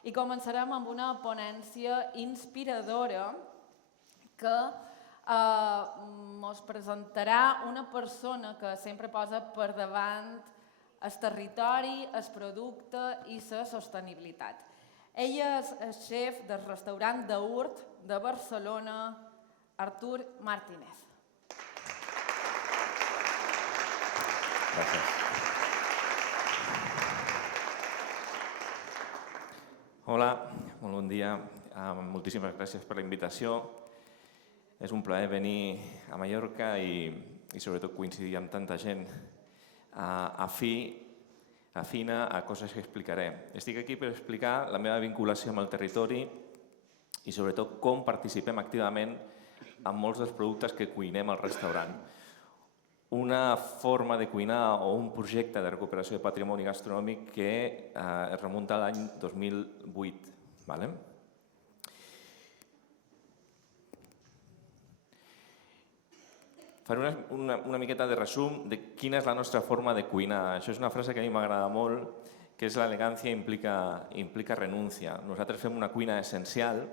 I començarem amb una ponència inspiradora que ens presentarà una persona que sempre posa per davant el territori, el producte i la sostenibilitat. Ell és el xef del restaurant d'Urt de Barcelona, Artur Martínez. Gràcies. Hola, molt bon dia. Moltíssimes gràcies per la invitació. És un plaer venir a Mallorca i sobretot coincidir amb tanta gent afina a coses que explicaré. Estic aquí per explicar la meva vinculació amb el territori i sobretot com participem activament en molts dels productes que cuinem al restaurant. Una forma de cuinar o un projecte de recuperació de patrimoni gastronòmic que es remunta a l'any 2008. Faré una miqueta de resum de quina és la nostra forma de cuinar. Això és una frase que a mi m'agrada molt, que és l'elegància implica renúncia. Nosaltres fem una cuina essencial,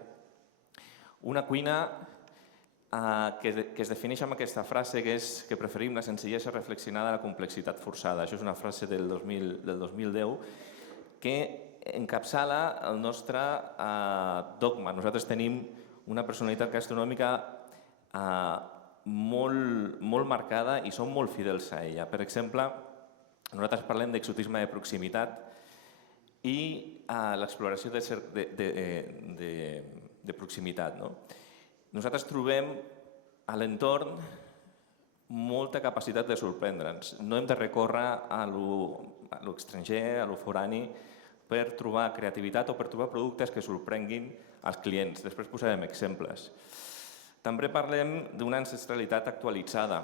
una cuina que es defineix amb aquesta frase que és que preferim la senzillesa reflexionada a la complexitat forçada. Això és una frase del 2010 que encapçala el nostre dogma. Nosaltres tenim una personalitat gastronòmica molt marcada i som molt fidels a ella. Per exemple, nosaltres parlem d'exotisme de proximitat i l'exploració de proximitat. Nosaltres trobem a l'entorn molta capacitat de sorprendre'ns. No hem de recórrer a l'estranger, a lo forani, per trobar creativitat o per trobar productes que sorprenguin els clients. Després posarem exemples. També parlem d'una ancestralitat actualitzada.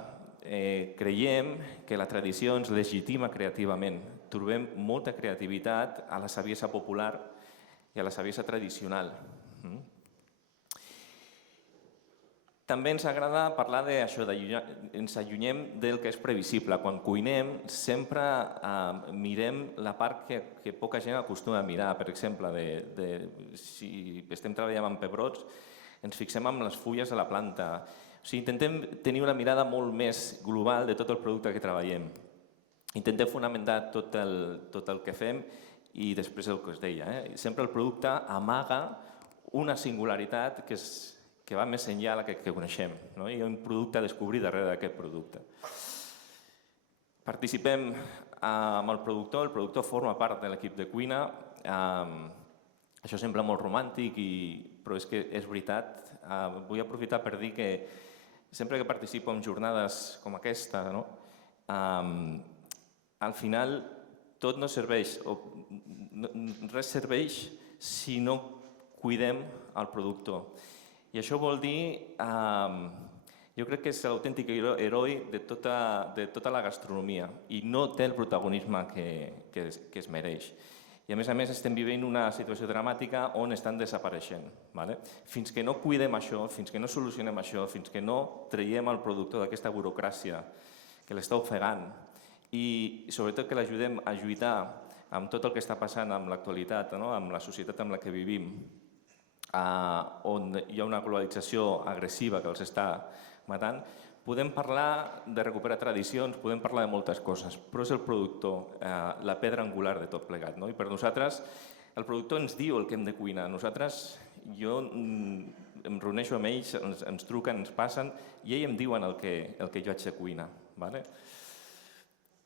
Creiem que la tradició ens legitima creativament. Trobem molta creativitat a la saviesa popular i a la saviesa tradicional. També ens agrada parlar d'això, ens allunyem del que és previsible. Quan cuinem sempre mirem la part que poca gent acostuma a mirar. Per exemple, si estem treballant amb pebrots, ens fixem en les fulles de la planta. Intentem tenir una mirada molt més global de tot el producte que treballem. Intentem fonamentar tot el que fem i després el que us deia. Sempre el producte amaga una singularitat que va més enllà de la que coneixem. Hi ha un producte a descobrir darrere d'aquest producte. Participem amb el productor forma part de l'equip de cuina. Això sembla molt romàntic, però és que és veritat. Vull aprofitar per dir que sempre que participo en jornades com aquesta, al final tot no serveix, res serveix si no cuidem el productor. I això vol dir, jo crec que és l'autèntic heroi de tota la gastronomia i no té el protagonisme que es mereix. I a més estem vivint una situació dramàtica on estan desapareixent. Fins que no cuidem això, fins que no solucionem això, fins que no traiem el productor d'aquesta burocràcia que l'està ofegant i sobretot que l'ajudem a lluitar amb tot el que està passant amb l'actualitat, amb la societat en la que vivim, on hi ha una globalització agressiva que els està matant, podem parlar de recuperar tradicions, podem parlar de moltes coses, però és el productor la pedra angular de tot plegat. I per nosaltres, el productor ens diu el que hem de cuinar. Jo em reuneixo amb ells, ens truquen, ens passen, i ells em diuen el que jo haig de cuinar.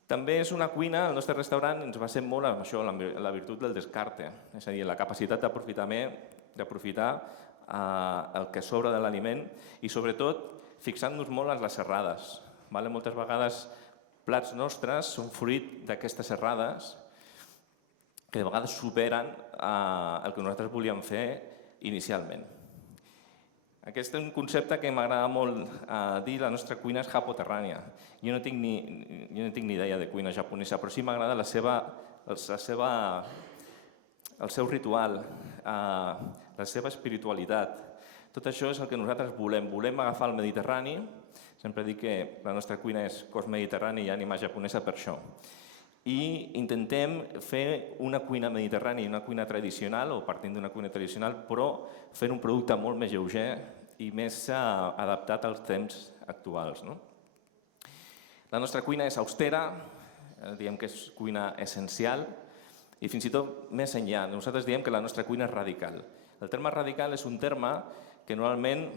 També és una cuina, el nostre restaurant ens basem molt en això, en la virtut del descarte, és a dir, la capacitat d'aprofitar el que sobra de l'aliment i sobretot fixant-nos molt en les serrades. Moltes vegades plats nostres són fruit d'aquestes serrades que de vegades superen el que nosaltres volíem fer inicialment. Aquest és un concepte que m'agrada molt dir, la nostra cuina és japoterrània. Jo no tinc ni idea de cuina japonesa, però sí m'agrada el seu ritual, la seva espiritualitat. Tot això és el que nosaltres volem. Volem agafar el Mediterrani, sempre dic que la nostra cuina és cos mediterrani i ànima japonesa per això. i intentem fer una cuina mediterrània i una cuina tradicional, o partint d'una cuina tradicional, però fent un producte molt més lleuger i més adaptat als temps actuals. La nostra cuina és austera, diem que és cuina essencial, i fins i tot més enllà. Nosaltres diem que la nostra cuina és radical. El terme radical és un terme que normalment,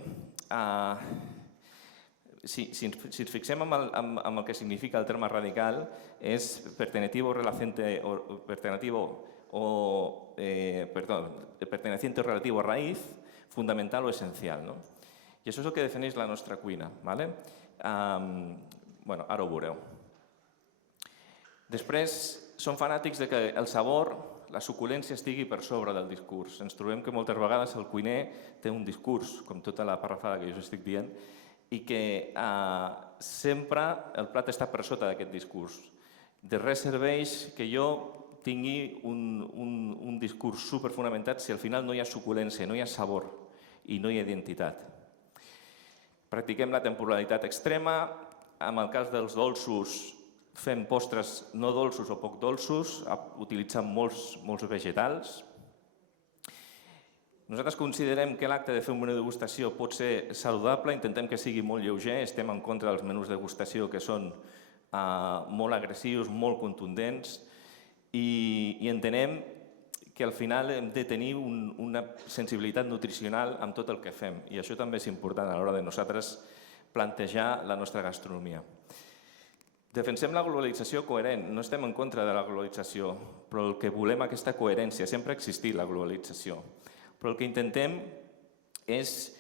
si ens fixem en el que significa el terme radical, és perteneciente o relativo a raíz, fundamental o esencial. I això és el que defineix la nostra cuina. Ara ho veureu. Després, som fanàtics que el sabor, la suculència estigui per sobre del discurs. Ens trobem que moltes vegades el cuiner té un discurs, com tota la parrafada que jo us estic dient, i que sempre el plat està per sota d'aquest discurs. De res serveix que jo tingui un discurs superfonamentat si al final no hi ha suculència, no hi ha sabor i no hi ha identitat. Practiquem la temporalitat extrema. En el cas dels dolços, fem postres no dolços o poc dolços, utilitzant molts vegetals. Nosaltres considerem que l'acte de fer un menú de degustació pot ser saludable, intentem que sigui molt lleuger, estem en contra dels menús de degustació que són molt agressius, molt contundents, i entenem que al final hem de tenir una sensibilitat nutricional amb tot el que fem, i això també és important a l'hora de nosaltres plantejar la nostra gastronomia. Defensem la globalització coherent, no estem en contra de la globalització, però el que volem aquesta coherència, sempre ha existit la globalització. Però el que intentem és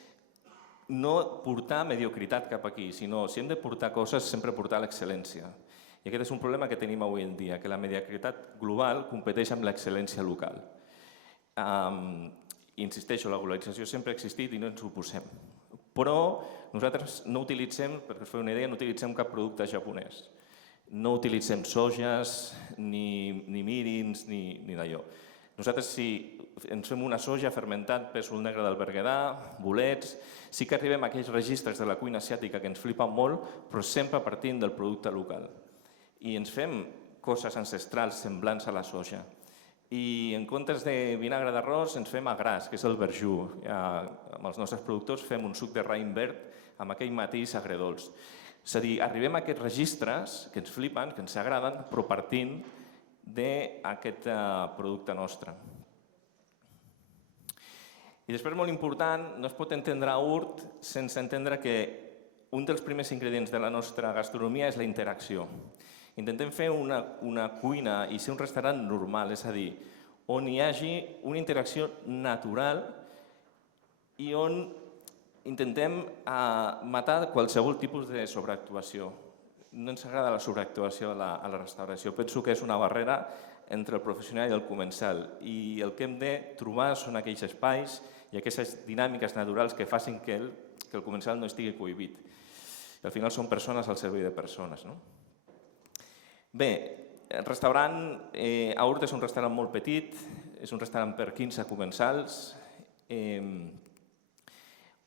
no portar mediocritat cap aquí, sinó si hem de portar coses, sempre portar l'excel·lència. I aquest és un problema que tenim avui en dia, que la mediocritat global competeix amb l'excel·lència local. Insisteixo, la globalització sempre ha existit i no ens oposem. Però nosaltres no utilitzem, per fer una idea, no utilitzem cap producte japonès. No utilitzem sojas, ni mirins, ni d'allò. Nosaltres, si ens fem una soja fermentat pèsol negre del Berguedà, bolets, sí que arribem a aquells registres de la cuina asiàtica que ens flipen molt, però sempre partint del producte local. I ens fem coses ancestrals semblants a la soja. I en comptes de vinagre d'arròs ens fem agràs, que és el verjú. Amb els nostres productors fem un suc de raïm verd amb aquell matís agredolç. És a dir, arribem a aquests registres que ens flipen, que ens agraden, però partint d'aquest producte nostre. I després, molt important, no es pot entendre Urt sense entendre que un dels primers ingredients de la nostra gastronomia és la interacció. Intentem fer una cuina i ser un restaurant normal, és a dir, on hi hagi una interacció natural i on intentem matar qualsevol tipus de sobreactuació. No ens agrada la sobreactuació a la restauració. Penso que és una barrera entre el professional i el comensal. I el que hem de trobar són aquells espais i aquestes dinàmiques naturals que facin que el comensal no estigui cohibit. I al final són persones al servei de persones. Bé, el restaurant a Urt és un restaurant molt petit, és un restaurant per 15 comensals,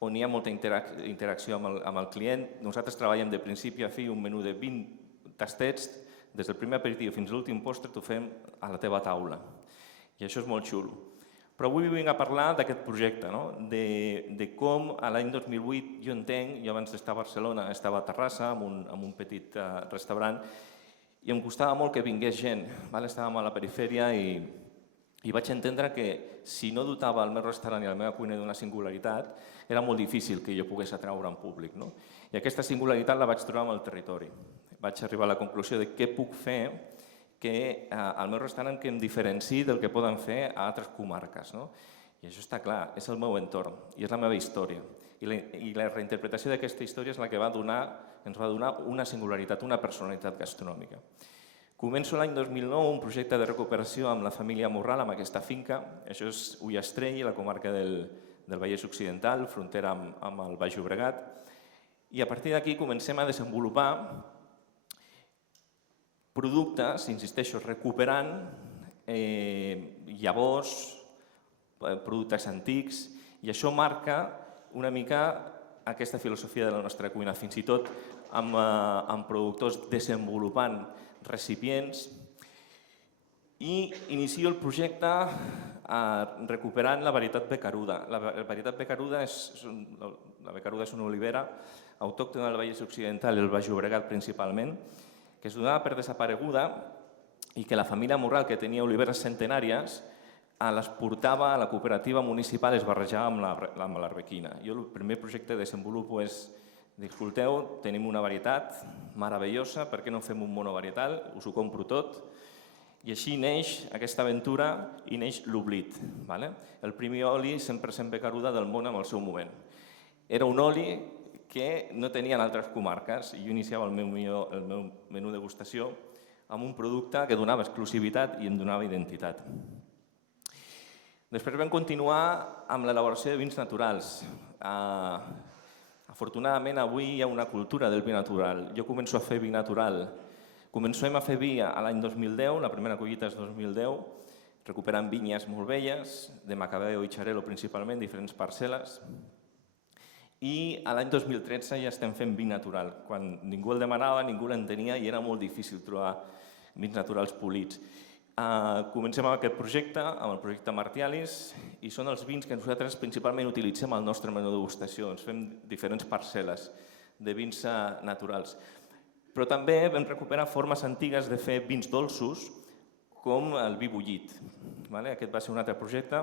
on hi ha molta interacció amb el client. Nosaltres treballem de principi a fi un menú de 20 tastets, des del primer aperitiu fins a l'últim postre t'ho fem a la teva taula. I això és molt xulo. Però avui vinc a parlar d'aquest projecte, de com l'any 2008, jo entenc, jo abans d'estar a Barcelona estava a Terrassa amb un petit restaurant i em costava molt que vingués gent. Estàvem a la perifèria i vaig entendre que si no dotava el meu restaurant i la meva cuina d'una singularitat, era molt difícil que jo pogués atraure en públic. I aquesta singularitat la vaig trobar en el territori. Vaig arribar a la conclusió de què puc fer que el meu restaurant que em diferenciï del que poden fer a altres comarques. I això està clar, és el meu entorn i és la meva història. I la reinterpretació d'aquesta història és la que ens va donar una singularitat, una personalitat gastronòmica. Començo l'any 2009 un projecte de recuperació amb la família Morral, amb aquesta finca. Això és Ullastrell, a la comarca del Vallès Occidental, frontera amb el Baix Llobregat. I a partir d'aquí comencem a desenvolupar productes, insisteixo, recuperant llavors, productes antics, i això marca una mica aquesta filosofia de la nostra cuina, fins i tot amb productors desenvolupant recipients I inicio el projecte recuperant la varietat Becaruda. La varietat Becaruda és una olivera autòctona del Vallès Occidental i el Baix Llobregat principalment, que es donava per desapareguda i que la família Morral, que tenia oliveres centenàries, les portava a la cooperativa municipal i es barrejava amb l'arbequina. Jo el primer projecte que desenvolupo és dir, escolteu, tenim una varietat meravellosa, per què no fem un monovarietal? Us ho compro tot. I així neix aquesta aventura i neix l'Oblit. El primer oli 100% Becaruda del món en el seu moment. Era un oli que no tenien altres comarques i jo iniciava el meu menú de degustació amb un producte que donava exclusivitat i em donava identitat. Després vam continuar amb l'elaboració de vins naturals. Afortunadament, avui hi ha una cultura del vi natural. Jo començo a fer vi natural. Comencem a fer vi l'any 2010, la primera collita és 2010, recuperant vinyes molt velles, de Macabeo i Xarel·lo principalment, diferents parcel·les. I l'any 2013 ja estem fent vi natural. Quan ningú el demanava, ningú l'entenia i era molt difícil trobar vins naturals polits. Comencem amb aquest projecte, amb el projecte Martialis, i són els vins que nosaltres principalment utilitzem al nostre menú de degustació. Ens fem diferents parcel·les de vins naturals. Però també vam recuperar formes antigues de fer vins dolços, com el vi bullit. Aquest va ser un altre projecte,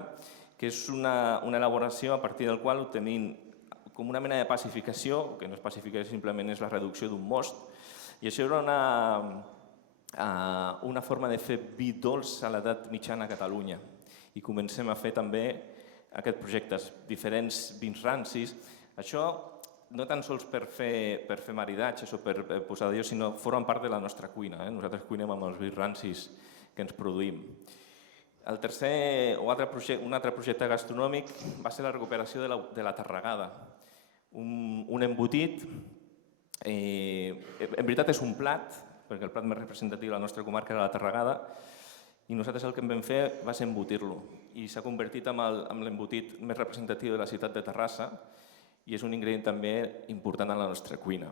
que és una elaboració a partir del qual obtenim com una mena de pacificació, que no és pacificació, simplement és la reducció d'un most, i això era una forma de fer vi dolç a l'edat mitjana a Catalunya. I comencem a fer també aquests projectes, diferents vins rancis. Això no tan sols per fer maridatges o per posar d'allò, sinó formen part de la nostra cuina. Nosaltres cuinem amb els vins rancis que ens produïm. El tercer o un altre projecte gastronòmic va ser la recuperació de la tarragada. Un embotit, en veritat és un plat, perquè el plat més representatiu de la nostra comarca era la tarragada, i nosaltres el que vam fer va ser embotir-lo. I s'ha convertit en l'embotit més representatiu de la ciutat de Terrassa i és un ingredient també important en la nostra cuina.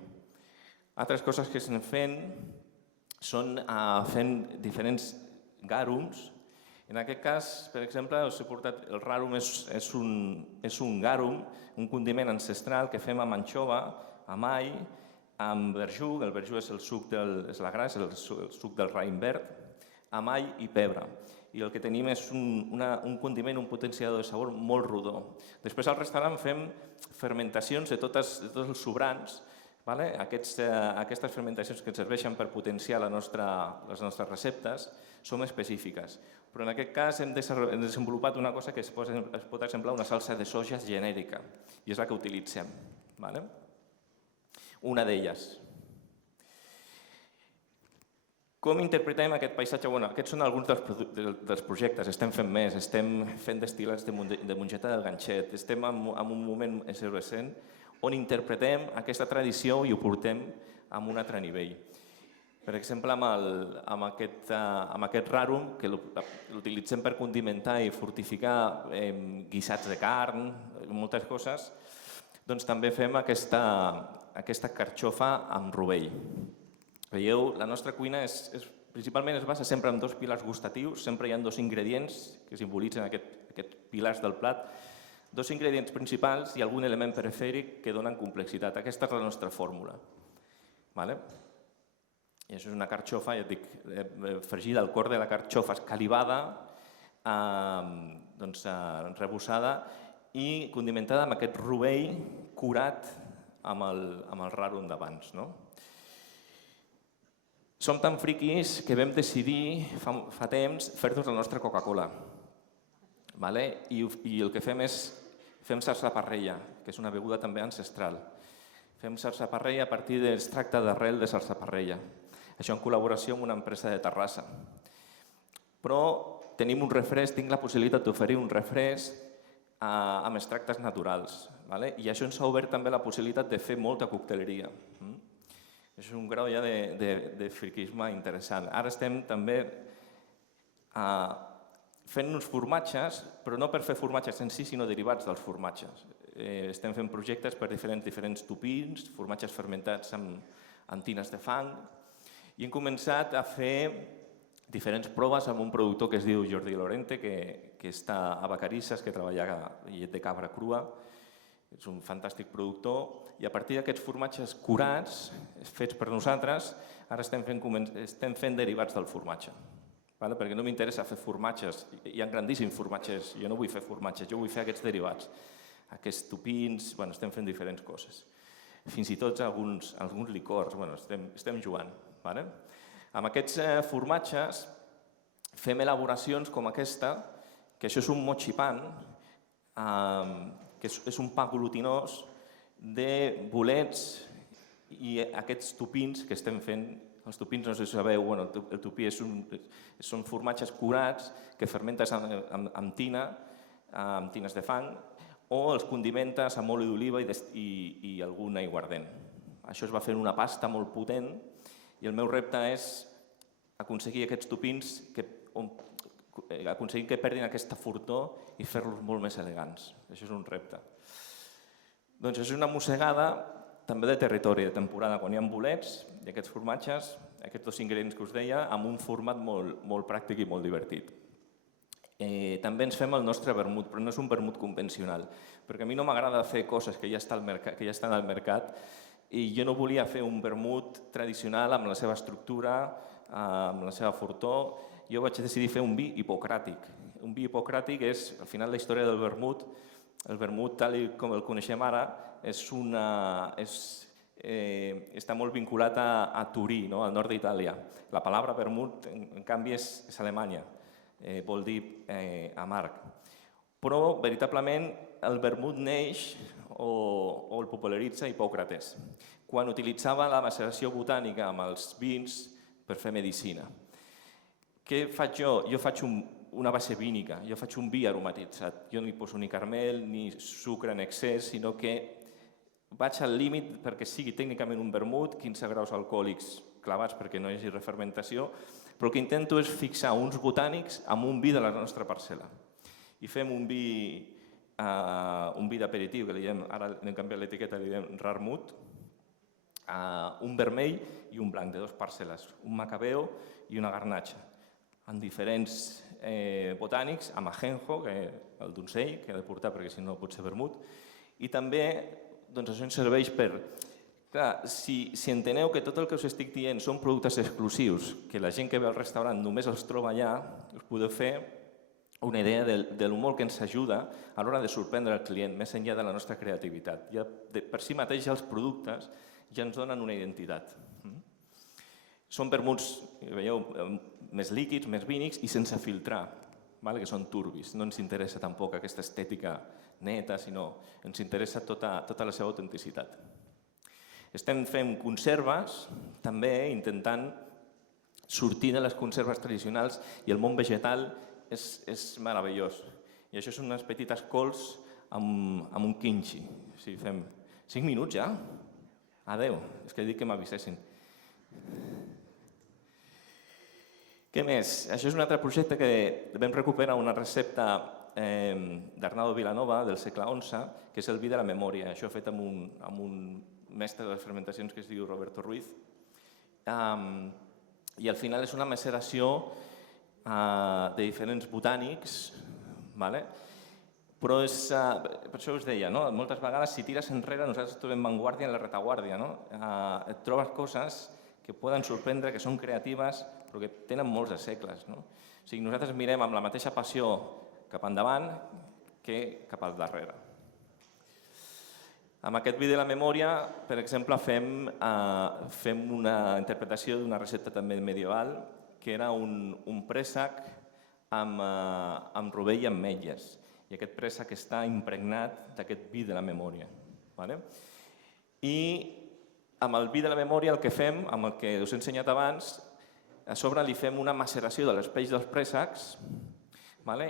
Altres coses que estem fent són fent diferents gàrums. En aquest cas, per exemple, us he portat el rarum, és un gàrum, un condiment ancestral que fem amb anxova, amb all, amb verjut, el verjut és la grassa, el suc del raïm verd, amb all i pebre. I el que tenim és un condiment, un potenciador de sabor molt rodó. Després al restaurant fem fermentacions de tots els sobrants. Aquestes fermentacions que ens serveixen per potenciar les nostres receptes són específiques. Però en aquest cas hem desenvolupat una cosa que es pot exemplar una salsa de soja genèrica i és la que utilitzem. Una d'elles. Com interpretem aquest paisatge? Aquests són alguns dels projectes. Estem fent més, estem fent destil·lats de mongeta del ganxet. Estem en un moment efervescent on interpretem aquesta tradició i ho portem a un altre nivell. Per exemple, amb aquest rarum, que l'utilitzem per condimentar i fortificar guisats de carn, moltes coses, doncs també fem aquesta carxofa amb rovell. Veieu, la nostra cuina principalment es basa sempre en dos pilars gustatius, sempre hi ha dos ingredients que simbolitzen aquests pilars del plat, dos ingredients principals i algun element perifèric que donen complexitat. Aquesta és la nostra fórmula. I això és una carxofa, ja et dic, fregida, el cor de la carxofa escalivada, rebossada i condimentada amb aquest rovell curat amb el rarum d'abans. Som tan friquis que vam decidir fa temps fer-nos la nostra Coca-Cola. I el que fem és sarsaparrella, que és una beguda també ancestral. Fem sarsaparrella a partir d'extracte d'arrel de sarsaparrella. Això en col·laboració amb una empresa de Terrassa. Però tenim un refresc, tinc la possibilitat d'oferir un refresc amb extractes naturals. I això ens ha obert també la possibilitat de fer molta cocteleria. És un grau ja de friquisme interessant. Ara estem també fent uns formatges, però no per fer formatges en si, sinó derivats dels formatges. Estem fent projectes per diferents tupins, formatges fermentats amb tines de fang, i hem començat a fer diferents proves amb un productor que es diu Jordi Lorente, que està a Vacarisses, que treballa a llet de cabra crua. És un fantàstic productor. I a partir d'aquests formatges curats, fets per nosaltres, ara estem fent derivats del formatge. Perquè no m'interessa fer formatges. Hi ha grandíssims formatges. Jo no vull fer formatges, jo vull fer aquests derivats. Aquests tupins, estem fent diferents coses. Fins i tot alguns licors, estem jugant. Amb aquests formatges fem elaboracions com aquesta, que això és un mochipan, que és un pa glutinós de bolets i aquests tupins que estem fent. Els tupins, no sé si sabeu, el tupí són formatges curats que fermentes amb tina, amb tines de fang, o els condimentes amb oli d'oliva i algun aiguardent. Això es va fer una pasta molt potent i el meu repte és aconseguir aquests tupins, aconseguir que perdin aquesta fortor i fer-los molt més elegants. Això és un repte. Doncs és una mossegada també de territori, de temporada, quan hi ha bolets i aquests formatges, aquests dos ingredients que us deia, amb un format molt pràctic i molt divertit. També ens fem el nostre vermut, però no és un vermut convencional, perquè a mi no m'agrada fer coses que ja estan al mercat i jo no volia fer un vermut tradicional amb la seva estructura, amb la seva fortor. Jo vaig decidir fer un vi hipocràtic. Un vi hipocràtic és, al final, la història del vermut. El vermut, tal com el coneixem ara, està molt vinculat a Turí, al nord d'Itàlia. La paraula vermut, en canvi, és alemanya. Vol dir amarg. Però, veritablement, el vermut neix o el popularitza Hipòcrates, quan utilitzava la maceració botànica amb els vins per fer medicina. Què faig jo? Jo faig una base vínica, jo faig un vi aromatitzat. Jo no hi poso ni caramel ni sucre en excés, sinó que vaig al límit perquè sigui tècnicament un vermut, 15 graus alcohòlics clavats perquè no hi hagi refermentació, però el que intento és fixar uns botànics amb un vi de la nostra parcel·la. I fem un vi d'aperitiu, que ara hem canviat l'etiqueta, li diem Rarmut, un vermell i un blanc de dues parcel·les, un macabeo i una garnatxa, amb diferents botànics, amb ajenjo, el donzell, que he de portar perquè si no pot ser vermut, i també això ens serveix per... Clar, si enteneu que tot el que us estic dient són productes exclusius, que la gent que ve al restaurant només els troba allà, us podeu fer una idea del molt que ens ajuda a l'hora de sorprendre el client, més enllà de la nostra creativitat. Per si mateix ja els productes ja ens donen una identitat. Són vermuts, veieu, més líquids, més vínics i sense filtrar, que són turbis. No ens interessa tampoc aquesta estètica neta, sinó ens interessa tota la seva autenticitat. Estem fent conserves, també intentant sortir de les conserves tradicionals i el món vegetal és meravellós. I això són unes petites cols amb un quinxi. Fem 5 minuts ja? Adéu, és que he dit que m'avisessin. Què més? Això és un altre projecte que vam recuperar una recepta d'Arnaldo Vilanova del segle XI, que és el vi de la memòria. Això fet amb un mestre de les fermentacions que es diu Roberto Ruiz. I al final és una maceració de diferents botànics, però per això us deia, moltes vegades si tires enrere nosaltres trobem vanguardia en la retaguardia. Et trobes coses que poden sorprendre, que són creatives, però que tenen molts de segles. Nosaltres mirem amb la mateixa passió cap endavant que cap al darrere. Amb aquest vi de la memòria, per exemple, fem una interpretació d'una recepta també medieval, que era un préssec amb rovell i ametlles. I aquest préssec està impregnat d'aquest vi de la memòria. I amb el vi de la memòria el que fem, amb el que us he ensenyat abans, a sobre li fem una maceració de les pells dels préssecs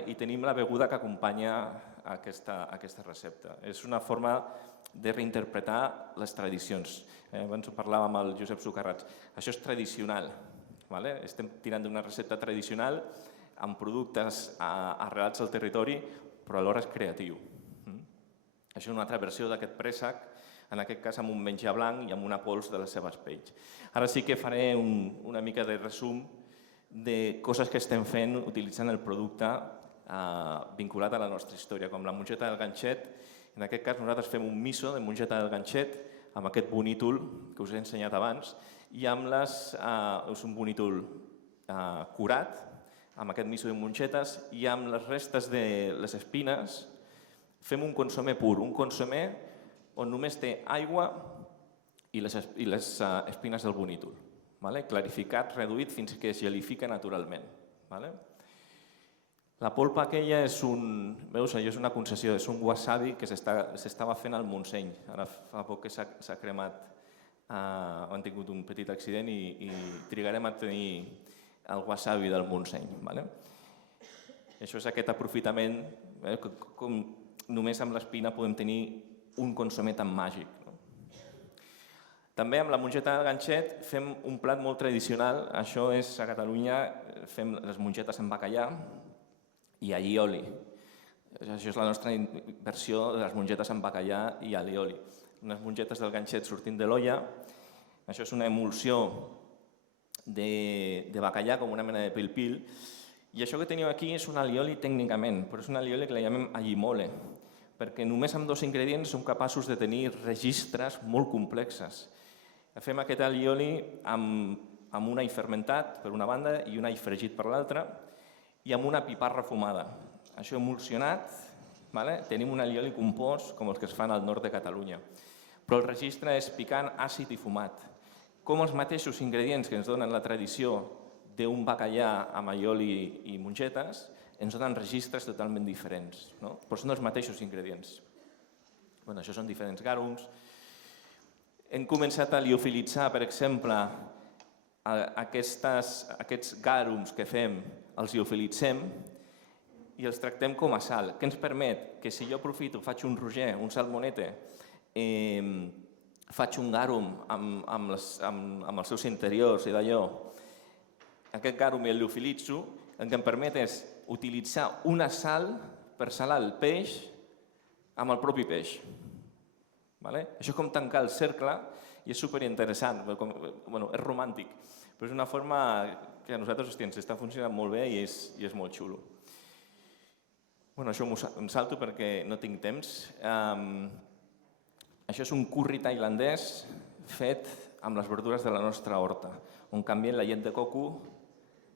i tenim la beguda que acompanya aquesta recepta. És una forma de reinterpretar les tradicions. Abans ho parlàvem amb el Josep Socarrats. Això és tradicional. Estem tirant d'una recepta tradicional amb productes arrelats al territori, però alhora és creatiu. Això és una altra versió d'aquest préssec, en aquest cas amb un menjar blanc i amb una pols de les seves pells. Ara sí que faré una mica de resum de coses que estem fent utilitzant el producte vinculat a la nostra història, com la mongeta del ganxet. En aquest cas nosaltres fem un miso de mongeta del ganxet amb aquest bonítol que us he ensenyat abans i amb és un bonítol curat, amb aquest miso de mongetes i amb les restes de les espines fem un consomé pur, un consomé on només té aigua i les espines del bonítol. Clarificat, reduït fins que es gelifica naturalment. La polpa aquella és veus, allò és una concessió, és un wasabi que s'estava fent al Montseny. Ara fa poc que s'ha cremat, han tingut un petit accident i trigarem a tenir el wasabi del Montseny. Això és aquest aprofitament, com només amb l'espina podem tenir un consomé tan màgic. També amb la mongeta del ganxet fem un plat molt tradicional. Això és, a Catalunya, fem les mongetes amb bacallà i allioli. Això és la nostra versió de les mongetes amb bacallà i allioli. Unes mongetes del ganxet sortint de l'olla. Això és una emulsió de bacallà, com una mena de pil-pil. I això que teniu aquí és un allioli tècnicament, però és un allioli que la llamem allimole, perquè només amb 2 ingredients som capaços de tenir registres molt complexes. Fem aquest allioli amb un all fermentat per una banda i un all fregit per l'altra i amb una piparra fumada. Això emulsionat, tenim un allioli compost com els que es fan al nord de Catalunya. Però el registre és picant, àcid i fumat. Com els mateixos ingredients que ens donen la tradició d'un bacallà amb allioli i mongetes ens donen registres totalment diferents, però són els mateixos ingredients. Això són diferents gàrums. Hem començat a liofilitzar, per exemple, aquests gàrums que fem, els liofilitzem i els tractem com a sal, que ens permet que si jo aprofito, faig un roger, un salmonete, faig un gàrum amb els seus interiors i d'allò, aquest gàrum el liofilitzo, el que em permet és utilitzar una sal per salar el peix amb el propi peix. Això és com tancar el cercle i és superinteressant, és romàntic, però és una forma que a nosaltres ens està funcionant molt bé i és molt xulo. Això em salto perquè no tinc temps. Això és un curri tailandès fet amb les verdures de la nostra horta, on canviem la llet de coco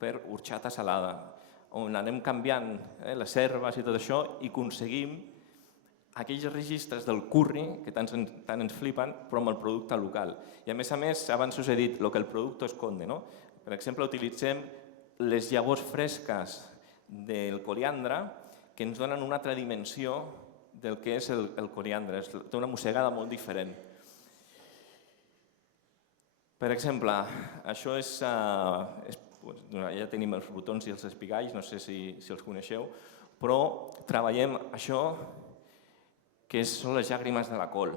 per horxata salada, on anem canviant les herbes i tot això i aconseguim aquells registres del curri que tant ens flipen, però amb el producte local. I a més, abans us he dit el que el producte esconde. Per exemple, utilitzem les llavors fresques del coriandre que ens donen una altra dimensió del que és el coriandre. Té una mossegada molt diferent. Per exemple, això és... Ja tenim els brotons i els espigalls, no sé si els coneixeu, però treballem això que són les llàgrimes de la col.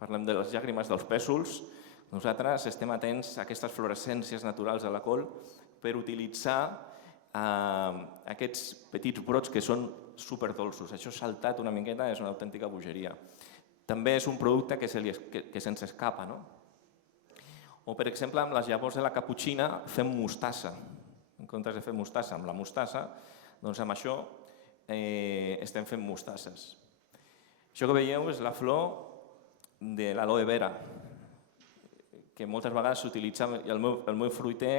Parlem de les llàgrimes dels pèsols. Nosaltres estem atents a aquestes fluorescències naturals de la col per utilitzar aquests petits brots que són superdolços. Això saltat una miqueta és una autèntica bogeria. També és un producte que se'ns escapa. O, per exemple, amb les llavors de la caputxina fem mostassa. En comptes de fer mostassa amb la mostassa, doncs amb això estem fent mostasses. Això que veieu és la flor de l'aloe vera, que moltes vegades s'utilitza, el meu fruiter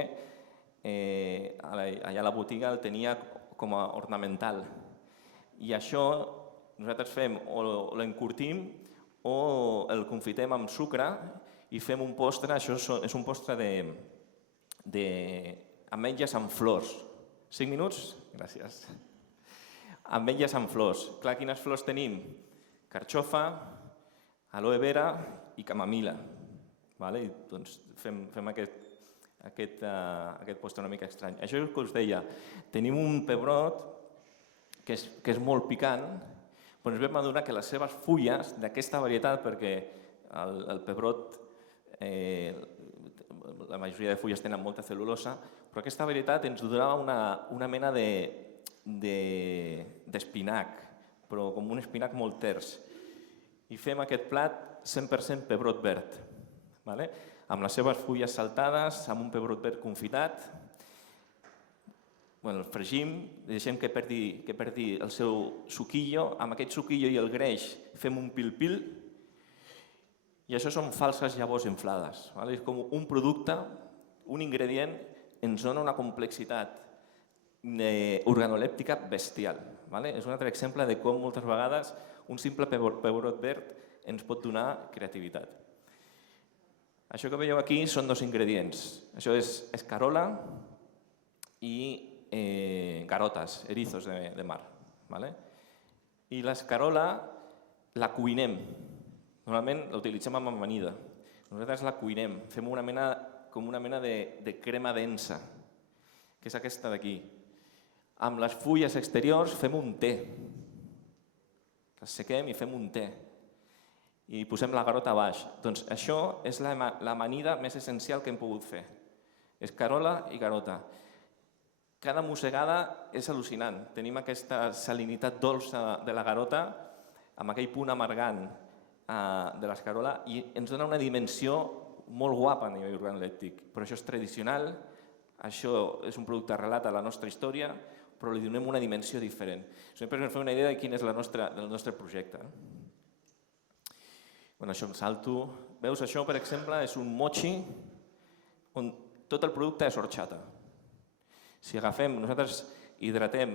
allà a la botiga el tenia com a ornamental. I això nosaltres fem o l'encurtim o el confitem amb sucre i fem un postre, això és un postre d'ametlles amb flors. 5 minuts? Gràcies. Ametlles amb flors. Clar, quines flors tenim? Carxofa, aloe vera i camamila. Doncs fem aquest postre una mica estrany. Això és el que us deia. Tenim un pebrot que és molt picant, però ens vam adonar que les seves fulles d'aquesta varietat, perquè el pebrot, la majoria de fulles tenen molta cel·lulosa, però aquesta varietat ens donava una mena d'espinac, però com un espinac molt ters. I fem aquest plat 100% pebrot verd, amb les seves fulles saltades, amb un pebrot verd confitat, el fregim, deixem que perdi el seu suquillo, amb aquest suquillo i el greix fem un pil-pil, i això són falses llavors inflades. És com un producte, un ingredient, ens dona una complexitat organolèptica bestial. És un altre exemple de com moltes vegades un simple pebrot verd ens pot donar creativitat. Això que veieu aquí són dos ingredients. Això és escarola i garotes, erizos de mar. I l'escarola la cuinem. Normalment la utilitzem amb amanida. Nosaltres la cuinem, fem una mena de crema densa, que és aquesta d'aquí. Amb les fulles exteriors fem un te. Les sequem i fem un te. I posem la garota a baix. Doncs això és l'amanida més essencial que hem pogut fer. Escarola i garota. Cada mossegada és al·lucinant. Tenim aquesta salinitat dolça de la garota amb aquell punt amargant de l'escarola i ens dona una dimensió molt guapa a nivell organolèptic. Però això és tradicional, això és un producte arrelat a la nostra història, però li donem una dimensió diferent. Sempre ens fem una idea de quin és el nostre projecte. Això em salto. Veus, això, per exemple, és un mochi on tot el producte és horchata. Si agafem, nosaltres hidratem,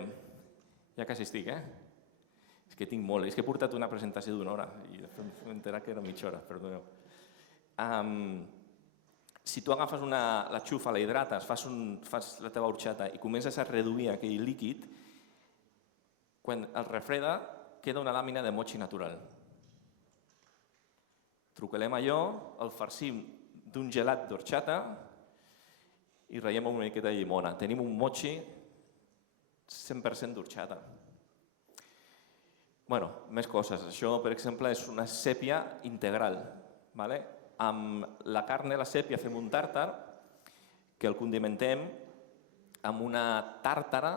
ja quasi estic, És que tinc molt, és que he portat una presentació d'una hora i després m'he enterat que era mitja hora, perdoneu. Si tu agafes la xufa, la hidrates, fas la teva horchata i comences a reduir aquell líquid, quan el refreda queda una làmina de mochi natural. Truquelem allò, el farcim d'un gelat d'horchata i ratllem una miqueta de llimona. Tenim un mochi 100% d'horchata. Més coses. Això, per exemple, és una sèpia integral. Amb la carn de la sèpia fem un tàrtar que el condimentem amb una tàrtara,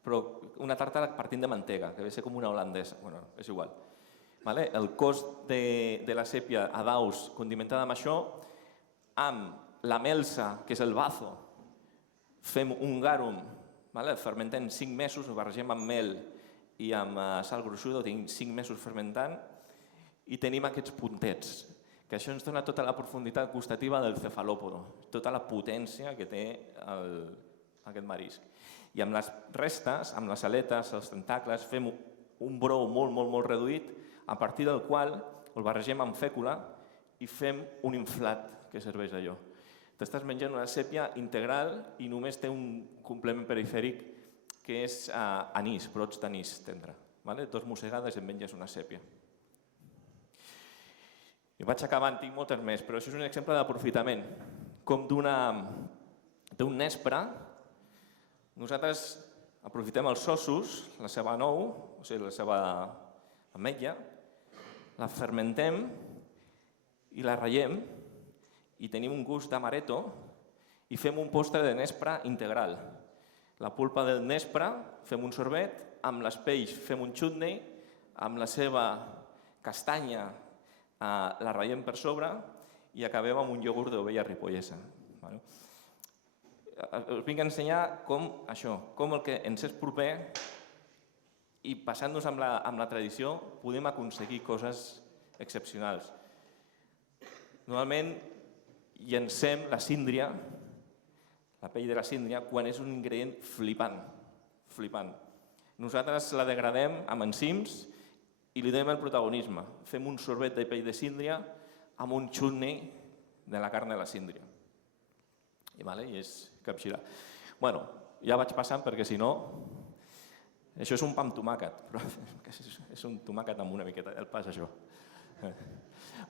però una tàrtara partint de mantega, que ve a ser com una holandesa. És igual. El cos de la sèpia a daus condimentada amb això, amb la melsa, que és el bazo, fem un garum, fermentem 5 mesos, ho barregem amb mel i amb sal gruixuda, ho tenim 5 mesos fermentant i tenim aquests puntets, que això ens dona tota la profunditat gustativa del cefalòpodo, tota la potència que té aquest marisc. I amb les restes, amb les aletes, els tentacles, fem un brou molt, molt, molt reduït, a partir del qual el barregem amb fècula i fem un inflat que serveix allò. T'estàs menjant una sèpia integral i només té un complement perifèric que és anís, brots d'anís tendre. 2 mossegades i et menges una sèpia. I vaig acabant, tinc moltes més, però això és un exemple d'aprofitament. Com d'un nespre, nosaltres aprofitem els ossos, la seva nou, o sigui, la seva ametlla, la fermentem i la ratllem i tenim un gust d'amaretto i fem un postre de nespre integral. La pulpa del nespre fem un sorbet, amb les peix fem un chutney, amb la seva castanya la ratllem per sobre i acabem amb un iogurt d'ovella ripollesa. Us vinc a ensenyar com el que ens és proper i passant-nos amb la tradició podem aconseguir coses excepcionals. Normalment llencem la síndria, la pell de la síndria, quan és un ingredient flipant. Nosaltres la degradem amb enzims i li donem el protagonisme. Fem un sorbet de pell de síndria amb un chutney de la carn de la síndria. I és capgirar. Ja vaig passant perquè si no... Això és un pa amb tomàquet, però és un tomàquet amb una miqueta, el pa és això.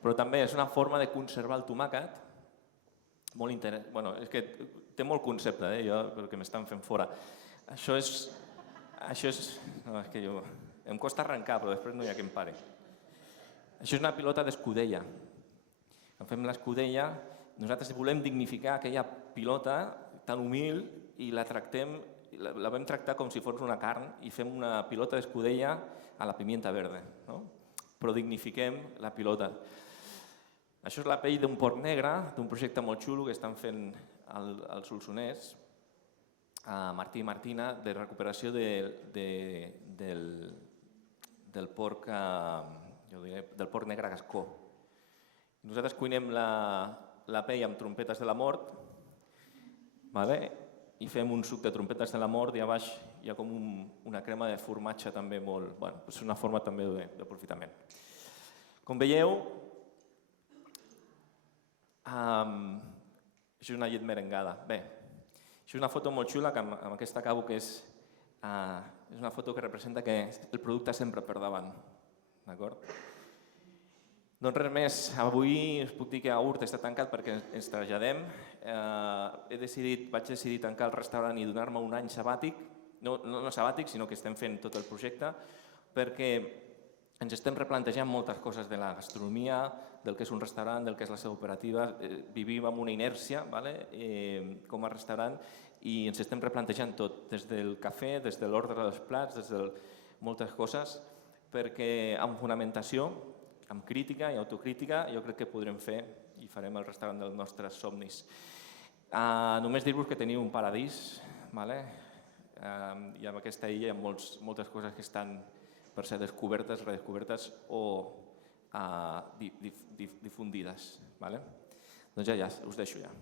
Però també és una forma de conservar el tomàquet molt interessant. És que té molt concepte, perquè m'estan fent fora. Això és... No, és que em costa arrencar, però després no hi ha qui em pare. Això és una pilota d'escudella. Fem l'escudella, nosaltres volem dignificar aquella pilota tan humil i la tractem, la vam tractar com si fos una carn i fem una pilota d'escudella a la pimienta verda, però dignifiquem la pilota. Això és la pell d'un porc negre, d'un projecte molt xulo que estan fent al Solsonès, Martí i Martina, de recuperació del porc negre gascó. Nosaltres cuinem la pell amb trompetes de la mort, i fem un suc de trompetes de la mort i a baix hi ha com una crema de formatge també molt... És una forma també d'aprofitament. Com veieu, això és una llet merengada. Bé, això és una foto molt xula, que amb aquesta acabo, que és una foto que representa que el producte sempre per davant. D'acord? Doncs res més, avui us puc dir que Aurt està tancat perquè ens traslladem. Vaig decidir tancar el restaurant i donar-me un any sabàtic, no sabàtic, sinó que estem fent tot el projecte, perquè ens estem replantejant moltes coses de la gastronomia, del que és un restaurant, del que és la seva operativa. Vivim amb una inèrcia com a restaurant i ens estem replantejant tot, des del cafè, des de l'ordre dels plats, des de moltes coses, perquè amb fonamentació, amb crítica i autocrítica, jo crec que podrem fer i farem el restaurant dels nostres somnis. Només dir-vos que teniu un paradís, i amb aquesta illa hi ha moltes coses que estan per ser descobertes, redescobertes o difundides. Doncs ja, us deixo ja.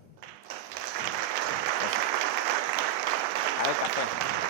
Al cafè.